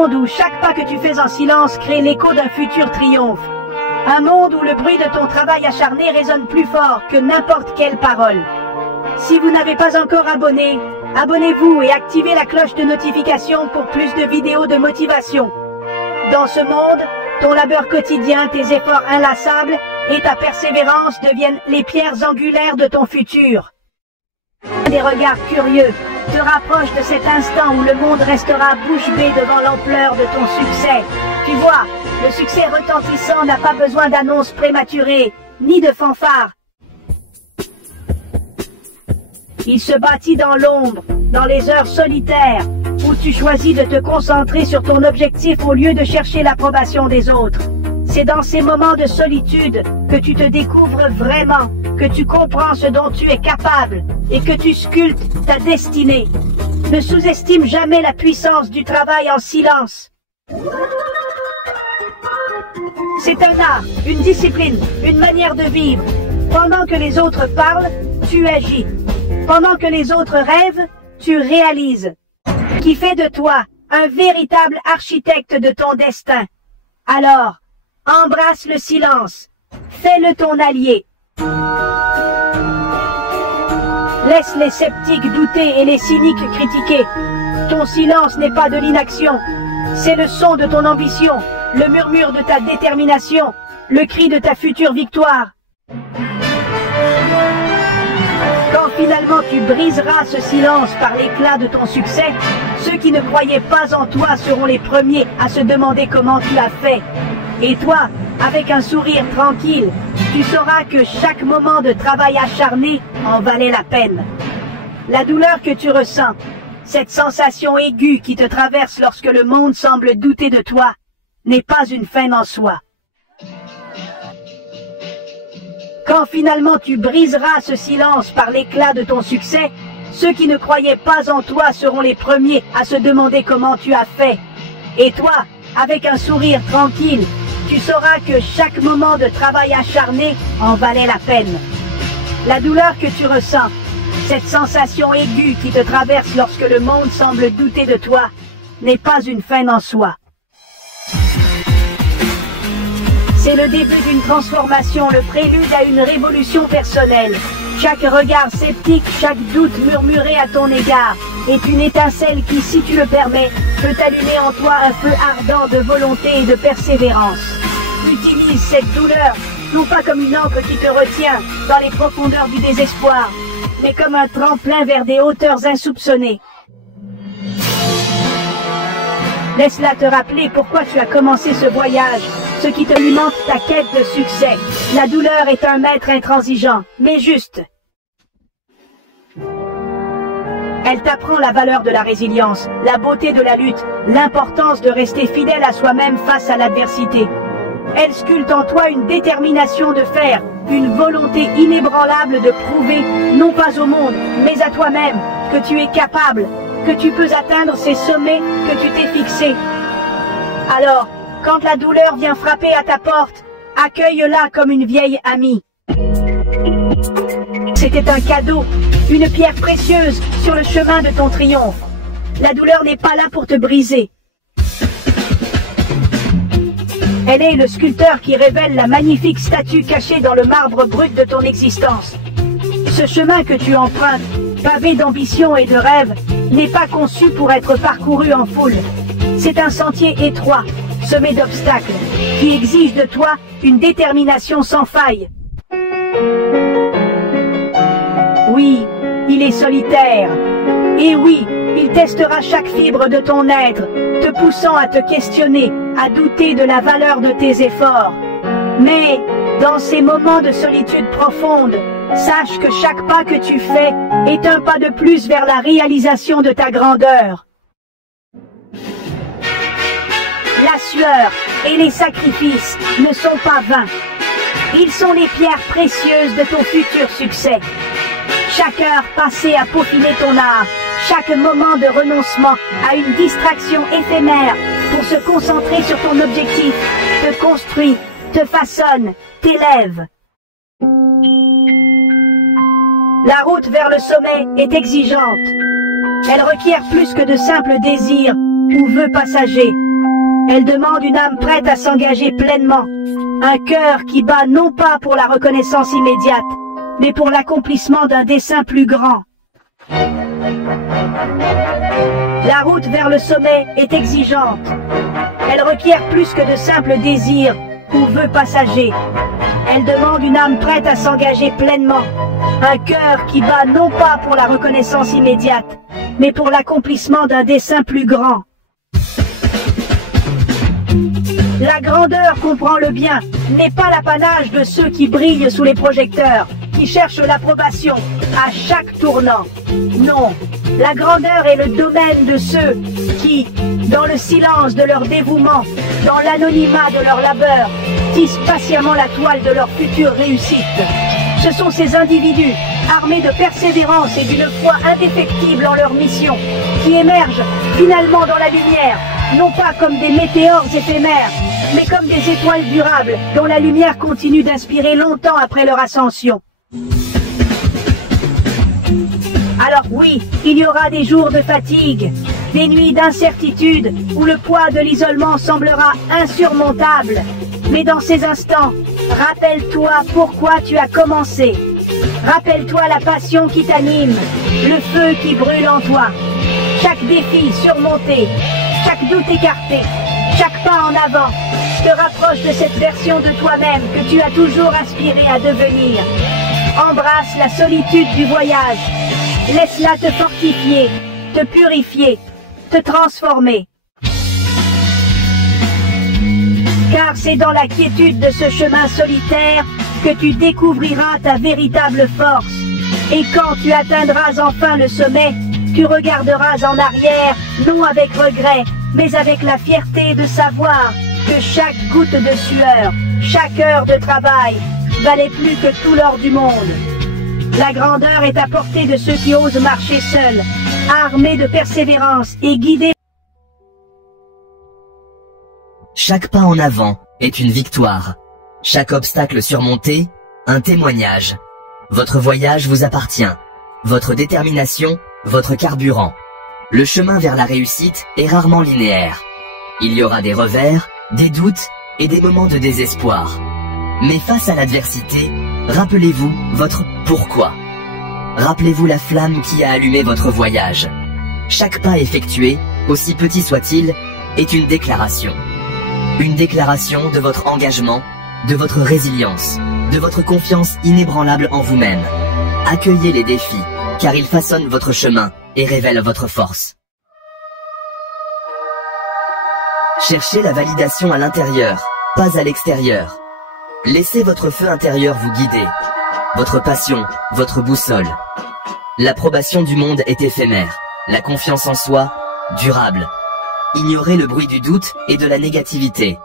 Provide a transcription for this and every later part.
monde où chaque pas que tu fais en silence crée l'écho d'un futur triomphe. Un monde où le bruit de ton travail acharné résonne plus fort que n'importe quelle parole. Si vous n'avez pas encore abonné, abonnez-vous et activez la cloche de notification pour plus de vidéos de motivation. Dans ce monde, ton labeur quotidien, tes efforts inlassables et ta persévérance deviennent les pierres angulaires de ton futur. Des regards curieux te rapprochent de cet instant où le monde restera bouche bée devant l'ampleur de ton succès. Tu vois, le succès retentissant n'a pas besoin d'annonces prématurées, ni de fanfares. Il se bâtit dans l'ombre, dans les heures solitaires, où tu choisis de te concentrer sur ton objectif au lieu de chercher l'approbation des autres. C'est dans ces moments de solitude que tu te découvres vraiment, que tu comprends ce dont tu es capable et que tu sculptes ta destinée. Ne sous-estime jamais la puissance du travail en silence. C'est un art, une discipline, une manière de vivre. Pendant que les autres parlent, tu agis. Pendant que les autres rêvent, tu réalises. Qui fait de toi un véritable architecte de ton destin. Alors, embrasse le silence. Fais-le ton allié. Laisse les sceptiques douter et les cyniques critiquer. Ton silence n'est pas de l'inaction. C'est le son de ton ambition, le murmure de ta détermination, le cri de ta future victoire. Quand finalement tu briseras ce silence par l'éclat de ton succès, ceux qui ne croyaient pas en toi seront les premiers à se demander comment tu as fait. Et toi, avec un sourire tranquille, tu sauras que chaque moment de travail acharné en valait la peine. La douleur que tu ressens, cette sensation aiguë qui te traverse lorsque le monde semble douter de toi, n'est pas une fin en soi. Quand finalement tu briseras ce silence par l'éclat de ton succès, ceux qui ne croyaient pas en toi seront les premiers à se demander comment tu as fait. Et toi, avec un sourire tranquille, tu sauras que chaque moment de travail acharné en valait la peine. La douleur que tu ressens, cette sensation aiguë qui te traverse lorsque le monde semble douter de toi, n'est pas une fin en soi. C'est le début d'une transformation, le prélude à une révolution personnelle. Chaque regard sceptique, chaque doute murmuré à ton égard est une étincelle qui, si tu le permets, peut allumer en toi un feu ardent de volonté et de persévérance. Utilise cette douleur, non pas comme une encre qui te retient dans les profondeurs du désespoir, mais comme un tremplin vers des hauteurs insoupçonnées. Laisse-la te rappeler pourquoi tu as commencé ce voyage, ce qui te alimente ta quête de succès. La douleur est un maître intransigeant, mais juste. Elle t'apprend la valeur de la résilience, la beauté de la lutte, l'importance de rester fidèle à soi-même face à l'adversité. Elle sculpte en toi une détermination de faire, une volonté inébranlable de prouver, non pas au monde, mais à toi-même, que tu es capable, que tu peux atteindre ces sommets que tu t'es fixés. Alors, quand la douleur vient frapper à ta porte, accueille-la comme une vieille amie. C'était un cadeau, une pierre précieuse sur le chemin de ton triomphe. La douleur n'est pas là pour te briser. Elle est le sculpteur qui révèle la magnifique statue cachée dans le marbre brut de ton existence. Ce chemin que tu empruntes, pavé d'ambition et de rêves, n'est pas conçu pour être parcouru en foule. C'est un sentier étroit, semé d'obstacles, qui exige de toi une détermination sans faille. Oui, il est solitaire. Et oui, il testera chaque fibre de ton être, te poussant à te questionner, à douter de la valeur de tes efforts. Mais, dans ces moments de solitude profonde, sache que chaque pas que tu fais est un pas de plus vers la réalisation de ta grandeur. La sueur et les sacrifices ne sont pas vains. Ils sont les pierres précieuses de ton futur succès. Chaque heure passée à peaufiner ton art, chaque moment de renoncement à une distraction éphémère pour se concentrer sur ton objectif, te construit, te façonne, t'élève. La route vers le sommet est exigeante. Elle requiert plus que de simples désirs ou vœux passagers. Elle demande une âme prête à s'engager pleinement. Un cœur qui bat non pas pour la reconnaissance immédiate, mais pour l'accomplissement d'un dessein plus grand. La route vers le sommet est exigeante. Elle requiert plus que de simples désirs ou vœux passagers. Elle demande une âme prête à s'engager pleinement. Un cœur qui bat non pas pour la reconnaissance immédiate, mais pour l'accomplissement d'un dessein plus grand. La grandeur, comprend le bien, n'est pas l'apanage de ceux qui brillent sous les projecteurs, qui cherchent l'approbation à chaque tournant. Non, la grandeur est le domaine de ceux qui, dans le silence de leur dévouement, dans l'anonymat de leur labeur, tissent patiemment la toile de leur future réussite. Ce sont ces individus, armés de persévérance et d'une foi indéfectible en leur mission, qui émergent finalement dans la lumière, non pas comme des météores éphémères, mais comme des étoiles durables, dont la lumière continue d'inspirer longtemps après leur ascension. Alors oui, il y aura des jours de fatigue, des nuits d'incertitude, où le poids de l'isolement semblera insurmontable. Mais dans ces instants, rappelle-toi pourquoi tu as commencé. Rappelle-toi la passion qui t'anime, le feu qui brûle en toi. Chaque défi surmonté, chaque doute écarté, chaque pas en avant te rapproche de cette version de toi-même que tu as toujours aspiré à devenir. Embrasse la solitude du voyage. Laisse-la te fortifier, te purifier, te transformer. Car c'est dans la quiétude de ce chemin solitaire que tu découvriras ta véritable force. Et quand tu atteindras enfin le sommet, tu regarderas en arrière, non avec regret, mais avec la fierté de savoir que chaque goutte de sueur, chaque heure de travail, valait plus que tout l'or du monde. La grandeur est à portée de ceux qui osent marcher seuls, armés de persévérance et guidés. Chaque pas en avant est une victoire. Chaque obstacle surmonté, un témoignage. Votre voyage vous appartient. Votre détermination, votre carburant. Le chemin vers la réussite est rarement linéaire. Il y aura des revers, des doutes et des moments de désespoir. Mais face à l'adversité, rappelez-vous votre pourquoi. Rappelez-vous la flamme qui a allumé votre voyage. Chaque pas effectué, aussi petit soit-il, est une déclaration. Une déclaration de votre engagement, de votre résilience, de votre confiance inébranlable en vous-même. Accueillez les défis, car ils façonnent votre chemin et révèlent votre force. Cherchez la validation à l'intérieur, pas à l'extérieur. Laissez votre feu intérieur vous guider. Votre passion, votre boussole. L'approbation du monde est éphémère, la confiance en soi, durable. Ignorez le bruit du doute et de la négativité.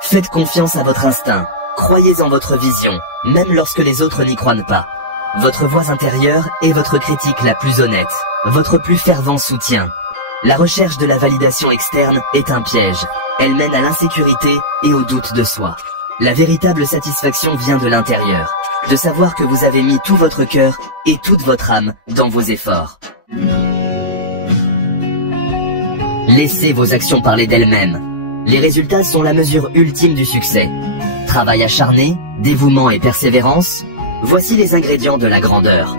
Faites confiance à votre instinct, croyez en votre vision, même lorsque les autres n'y croient pas. Votre voix intérieure est votre critique la plus honnête, votre plus fervent soutien. La recherche de la validation externe est un piège. Elle mène à l'insécurité et au doute de soi. La véritable satisfaction vient de l'intérieur, de savoir que vous avez mis tout votre cœur et toute votre âme dans vos efforts. Laissez vos actions parler d'elles-mêmes. Les résultats sont la mesure ultime du succès. Travail acharné, dévouement et persévérance, voici les ingrédients de la grandeur.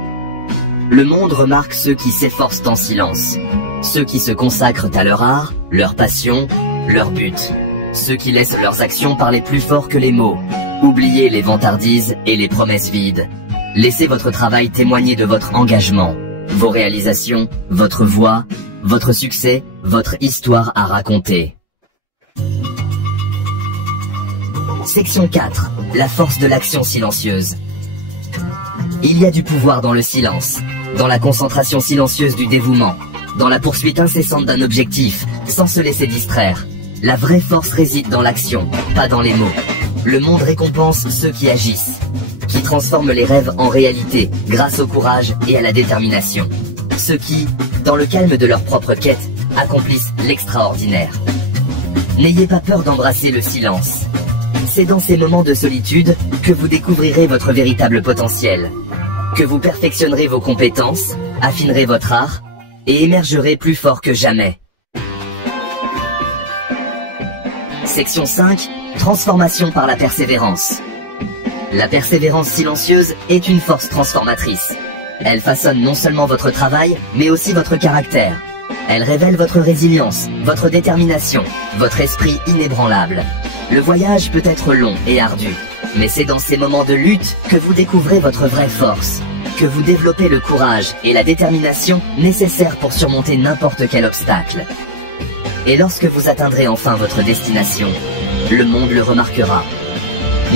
Le monde remarque ceux qui s'efforcent en silence, ceux qui se consacrent à leur art, leur passion, leur but. Ceux qui laissent leurs actions parler plus fort que les mots. Oubliez les vantardises et les promesses vides. Laissez votre travail témoigner de votre engagement, vos réalisations, votre voix, votre succès, votre histoire à raconter. Section 4. La force de l'action silencieuse. Il y a du pouvoir dans le silence, dans la concentration silencieuse du dévouement, dans la poursuite incessante d'un objectif, sans se laisser distraire. La vraie force réside dans l'action, pas dans les mots. Le monde récompense ceux qui agissent, qui transforment les rêves en réalité grâce au courage et à la détermination. Ceux qui, dans le calme de leur propre quête, accomplissent l'extraordinaire. N'ayez pas peur d'embrasser le silence. C'est dans ces moments de solitude que vous découvrirez votre véritable potentiel, que vous perfectionnerez vos compétences, affinerez votre art et émergerez plus fort que jamais. Section 5. Transformation par la persévérance. La persévérance silencieuse est une force transformatrice. Elle façonne non seulement votre travail, mais aussi votre caractère. Elle révèle votre résilience, votre détermination, votre esprit inébranlable. Le voyage peut être long et ardu, mais c'est dans ces moments de lutte que vous découvrez votre vraie force, que vous développez le courage et la détermination nécessaires pour surmonter n'importe quel obstacle. Et lorsque vous atteindrez enfin votre destination, le monde le remarquera.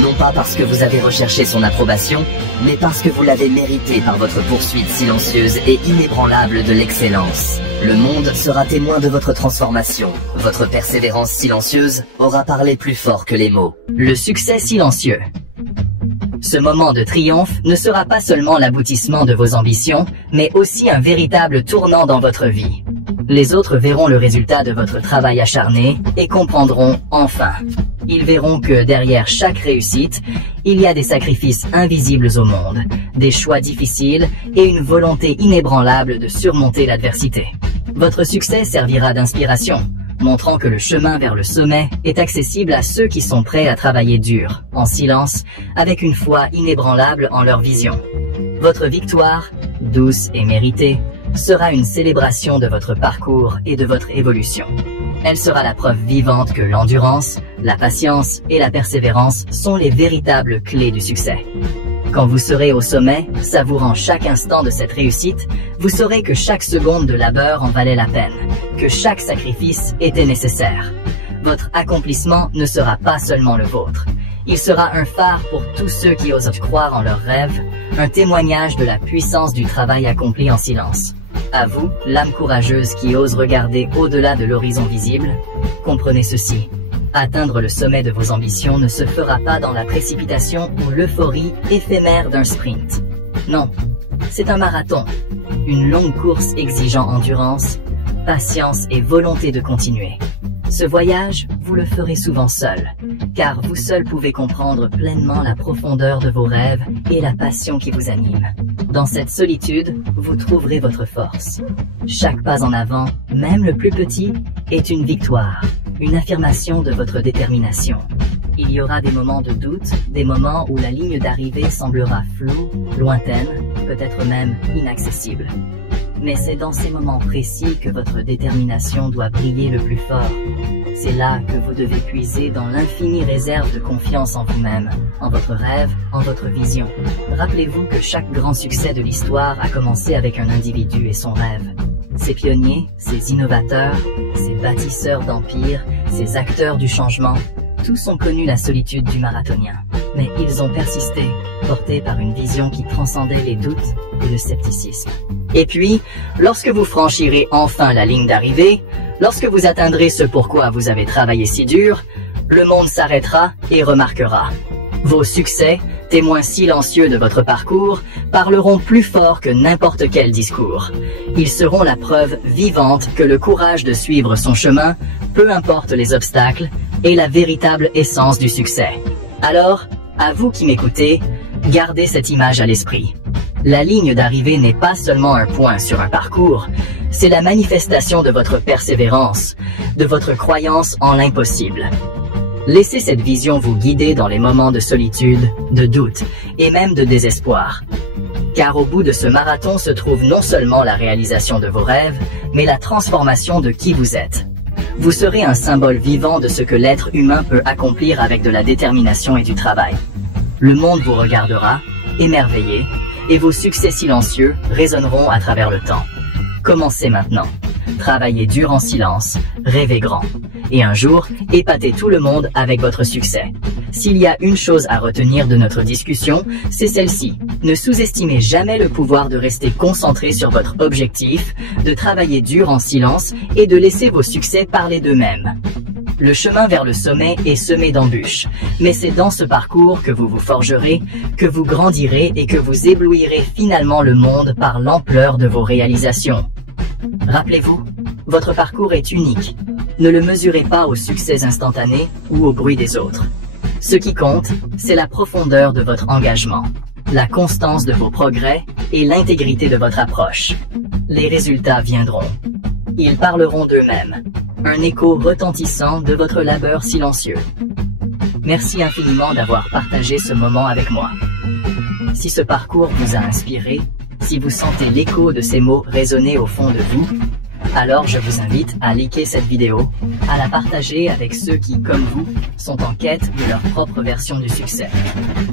Non pas parce que vous avez recherché son approbation, mais parce que vous l'avez mérité par votre poursuite silencieuse et inébranlable de l'excellence. Le monde sera témoin de votre transformation. Votre persévérance silencieuse aura parlé plus fort que les mots. Le succès silencieux. Ce moment de triomphe ne sera pas seulement l'aboutissement de vos ambitions, mais aussi un véritable tournant dans votre vie. Les autres verront le résultat de votre travail acharné et comprendront enfin. Ils verront que derrière chaque réussite, il y a des sacrifices invisibles au monde, des choix difficiles et une volonté inébranlable de surmonter l'adversité. Votre succès servira d'inspiration, montrant que le chemin vers le sommet est accessible à ceux qui sont prêts à travailler dur, en silence, avec une foi inébranlable en leur vision. Votre victoire, douce et méritée, sera une célébration de votre parcours et de votre évolution. Elle sera la preuve vivante que l'endurance, la patience et la persévérance sont les véritables clés du succès. Quand vous serez au sommet, savourant chaque instant de cette réussite, vous saurez que chaque seconde de labeur en valait la peine, que chaque sacrifice était nécessaire. Votre accomplissement ne sera pas seulement le vôtre. Il sera un phare pour tous ceux qui osent croire en leurs rêves, un témoignage de la puissance du travail accompli en silence. À vous, l'âme courageuse qui ose regarder au-delà de l'horizon visible, comprenez ceci. Atteindre le sommet de vos ambitions ne se fera pas dans la précipitation ou l'euphorie éphémère d'un sprint. Non, c'est un marathon, une longue course exigeant endurance, patience et volonté de continuer. Ce voyage, vous le ferez souvent seul, car vous seul pouvez comprendre pleinement la profondeur de vos rêves et la passion qui vous anime. Dans cette solitude, vous trouverez votre force. Chaque pas en avant, même le plus petit, est une victoire, une affirmation de votre détermination. Il y aura des moments de doute, des moments où la ligne d'arrivée semblera floue, lointaine, peut-être même inaccessible. Mais c'est dans ces moments précis que votre détermination doit briller le plus fort. C'est là que vous devez puiser dans l'infinie réserve de confiance en vous-même, en votre rêve, en votre vision. Rappelez-vous que chaque grand succès de l'histoire a commencé avec un individu et son rêve. Ces pionniers, ces innovateurs, ces bâtisseurs d'empires, ces acteurs du changement, tous ont connu la solitude du marathonien. Mais ils ont persisté, portés par une vision qui transcendait les doutes et le scepticisme. Et puis, lorsque vous franchirez enfin la ligne d'arrivée, lorsque vous atteindrez ce pourquoi vous avez travaillé si dur, le monde s'arrêtera et remarquera. Vos succès, témoins silencieux de votre parcours, parleront plus fort que n'importe quel discours. Ils seront la preuve vivante que le courage de suivre son chemin, peu importe les obstacles, est la véritable essence du succès. Alors, à vous qui m'écoutez, gardez cette image à l'esprit. La ligne d'arrivée n'est pas seulement un point sur un parcours, c'est la manifestation de votre persévérance, de votre croyance en l'impossible. Laissez cette vision vous guider dans les moments de solitude, de doute et même de désespoir. Car au bout de ce marathon se trouve non seulement la réalisation de vos rêves, mais la transformation de qui vous êtes. Vous serez un symbole vivant de ce que l'être humain peut accomplir avec de la détermination et du travail. Le monde vous regardera, émerveillé, et vos succès silencieux résonneront à travers le temps. Commencez maintenant. Travaillez dur en silence, rêvez grand. Et un jour, épatez tout le monde avec votre succès. S'il y a une chose à retenir de notre discussion, c'est celle-ci. Ne sous-estimez jamais le pouvoir de rester concentré sur votre objectif, de travailler dur en silence et de laisser vos succès parler d'eux-mêmes. Le chemin vers le sommet est semé d'embûches, mais c'est dans ce parcours que vous vous forgerez, que vous grandirez et que vous éblouirez finalement le monde par l'ampleur de vos réalisations. Rappelez-vous, votre parcours est unique. Ne le mesurez pas aux succès instantanés ou au bruit des autres. Ce qui compte, c'est la profondeur de votre engagement, la constance de vos progrès et l'intégrité de votre approche. Les résultats viendront. Ils parleront d'eux-mêmes. un écho retentissant de votre labeur silencieux. Merci infiniment d'avoir partagé ce moment avec moi. Si ce parcours vous a inspiré, si vous sentez l'écho de ces mots résonner au fond de vous, alors je vous invite à liker cette vidéo, à la partager avec ceux qui, comme vous, sont en quête de leur propre version du succès.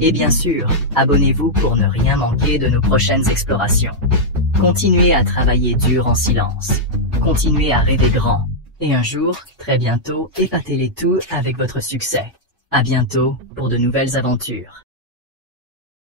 Et bien sûr, abonnez-vous pour ne rien manquer de nos prochaines explorations. Continuez à travailler dur en silence. Continuez à rêver grand. Et un jour, très bientôt, épatez-les tous avec votre succès. À bientôt pour de nouvelles aventures.